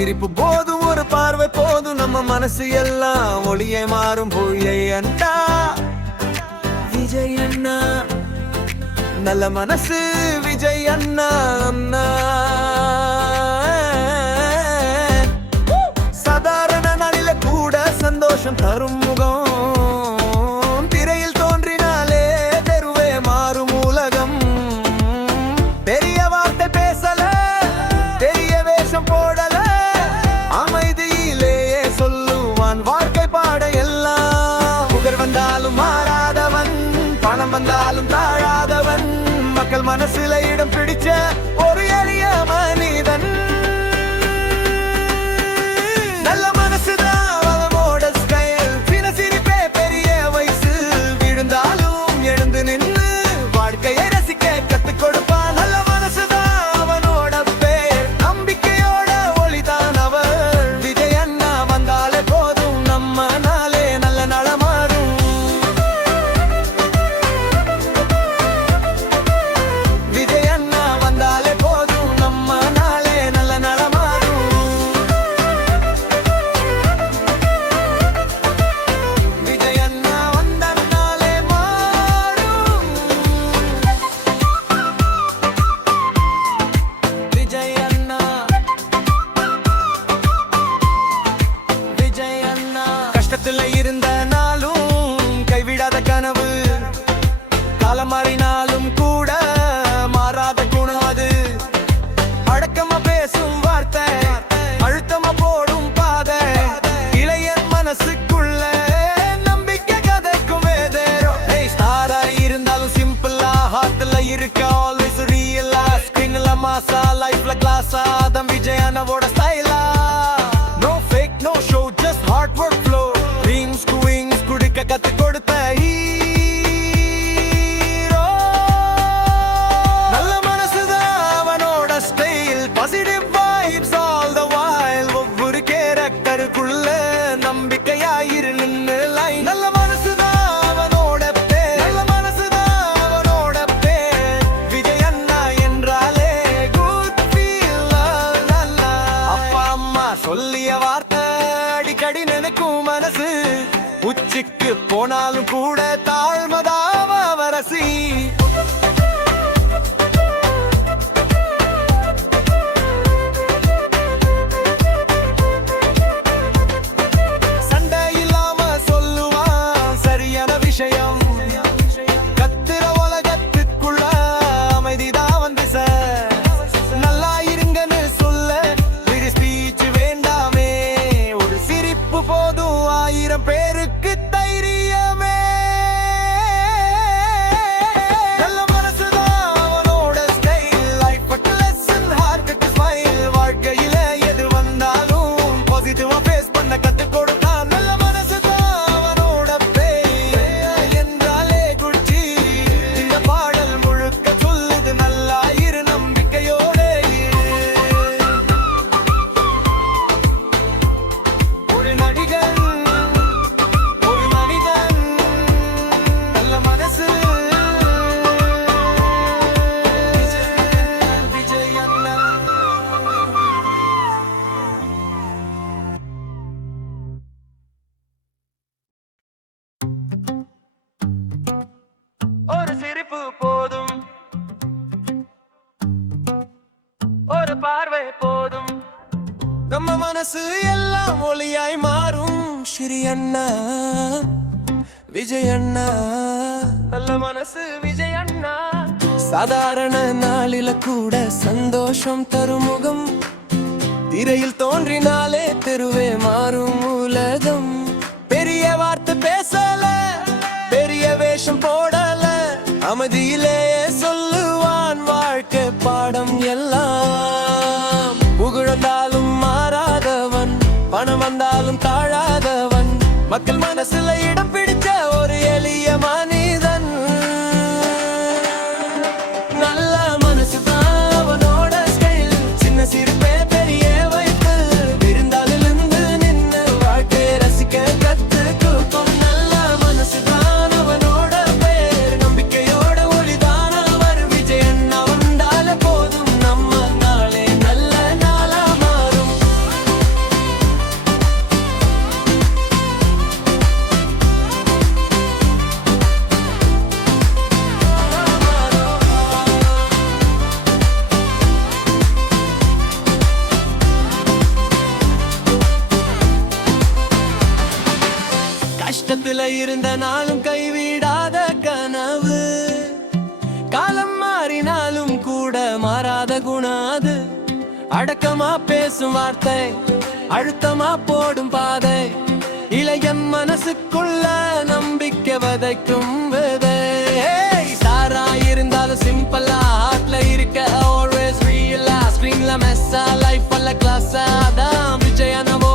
சிரிப்பு போதும் ஒரு பார்வை போதும் நம்ம மனசு எல்லாம் ஒளியை மாறும் விஜய் அண்ணா விஜய் அண்ணா நல்ல மனசு விஜய் அண்ணா அண்ணா சாதாரண நாளில கூட சந்தோஷம் தரும் முகம் திரையில் தோன்றினாலே தெருவே மாறும் உலகம் பெரிய வார்த்தை பேசல பெரிய வேஷம் போடல அமைதியிலேயே சொல்லுவான் வாழ்க்கை பாட எல்லாம் புகழ் வந்தாலும் மாறாதவன் பணம் வந்தாலும் தாழாதவன் மக்கள் மனசுல இடம் பிடிச்ச ஒரு எளிய மனிதன் நல்ல மனசுதான் அவனோட ஸ்டைல் சின்ன சிரிப்பே பெரிய வயசு விழுந்தாலும் எழுந்து நின்று வாழ்க்கையை ரசிக்க கத்துக் கொடுப்பான் நல்ல மனசுதான் அவனோட பேர் நம்பிக்கையோட ஒளிதான் அவர் விஜய் அண்ணா வந்தாலே போதும் நம்ம நாளே நல்ல நலமாறும் விஜய் அண்ணா வந்தாலே போதும் நம்ம நாளே நல்ல நலமாறும் விஜய் அண்ணா வந்தாலே மாறும் விஜய் அண்ணா விஜய் அண்ணா கஷ்டத்துல இருந்த நாளும் கைவிடாத கனவு காலம் மாறினாலும் கூட மாறாத குணம் அது அடக்கமா பேசும் வார்த்தை அழுத்தமா போடும் பாதை இளையன் மனசுக்குள்ள நம்பிக்கை கதைக்கும் வேதேரோ ஸ்டாரா இருந்தாலும் சிம்பிளா ஹார்ட்ல இருக்க ஆல்வேஸ் ரியலா ஸ்கிரீன்ல மாசா லைஃப்ல கிளாஸா தம் விஜய் அண்ணாவோட ஸ்டைலா no fake no show just hard work flow dreams to wings குடிக்க கத்து கொடுத்த ஹீரோ நல்ல மனசுதான் அவனோட style positive vibes all the while ஒவ்வொரு கேரக்டருக்குள்ள நம்பிக்கையாயிரு நின்னு லைன் நல்ல மனசுதான் அவனோட பேர் நல்ல மனசுதான் அவனோட பேர் விஜய் அண்ணா என்றாலே குட் ஃபீல் நல்லா அப்பா அம்மா சொல்லிய வார்த்தை அடிக்கடி நினைக்கும் மனசு உச்சிக்கு போனாலும் கூட தாழ்மதாவ வரசி சண்டை இல்லாம சொல்லுவான் சரியான விஷயம் கத்துற உலகத்துக்குள்ள அமைதிதான் வந்து சார் நல்லா இருங்கன்னு சொல்ல ஒரு ஸ்பீச் வேண்டாமே ஒரு சிரிப்பு போதும் 1000 பேருக்கு தைரியமே நல்ல மனசுதான் அவனோட style life but lesson heart to smile வாழ்க்கையில எது வந்தாலும் பாசிட்டிவா ஃபேஸ் பண்ண கத்து கொடுத்தான் நல்ல மனசுதான் அவனோட பேர் என்றாலே குச்சி இந்த பாடல் முழுக்க சொல்லுது நல்லா இரு நம்பிக்கையோட இரு ஒரு நடிகன் ஒரு மனிதன் நல்ல மனசு விஜய் அண்ணா ஒரு சிரிப்பு போதும் ஒரு பார்வை போதும் நம்ம மனசு எல்லாம் ஒளியாய் மாறும் ஸ்ரீ அண்ணா விஜய் அண்ணா நல்ல மனசு விஜய் அண்ணா சாதாரண நாளில கூட சந்தோஷம் தரும் முகம் திரையில் தோன்றினாலே தெருவே மாறும் உலகம் பெரிய வார்த்தை பேசல பெரிய வேஷம் போடல அமைதியிலேயே சொல்லுவான் வாழ்க்கை பாடம் எல்லாம் புகழந்தாலும் மாறாதவன் பணம் வந்தாலும் தாழாதவன் மக்கள் மனசுல இடம் பிடிச்ச ஒரு எளிய மனிதன் நல்ல மனசுதான் அவனோட ஸ்டைல் சின்ன சிரிப்பே பெரிய வைத்து விருந்தாளிலிருந்து நின்று வாழ்க்கை ரசிக்க கத்து கொடுக்கும் நல்ல மனசுதான் அவனோட பேர் நம்பிக்கையோட ஒளிதான் அவர் விஜய் அண்ணா வந்தாலே போதும் நம்ம நாளே நல்ல நாளா மாறும் கஷ்டத்துல இருந்த நாளும் கைவிடாத கனவு, காலம் மாறினாலும் கூட மாறாத குணம் அது. அடக்கமா பேசும் வார்த்தை, அழுத்தமா போடும் பாதை, இளைய மனசுக்குள்ள நம்பிக்கை வதைக்கும் விதை. ஸ்டாரா இருந்தாலும் சிம்பிளா ஹார்ட்ல இருக்க always real. ஸ்க்ரீன்ல மெஸ்ஸா லைஃப் அல்ல கிளாஸா தான் விஜயனவோ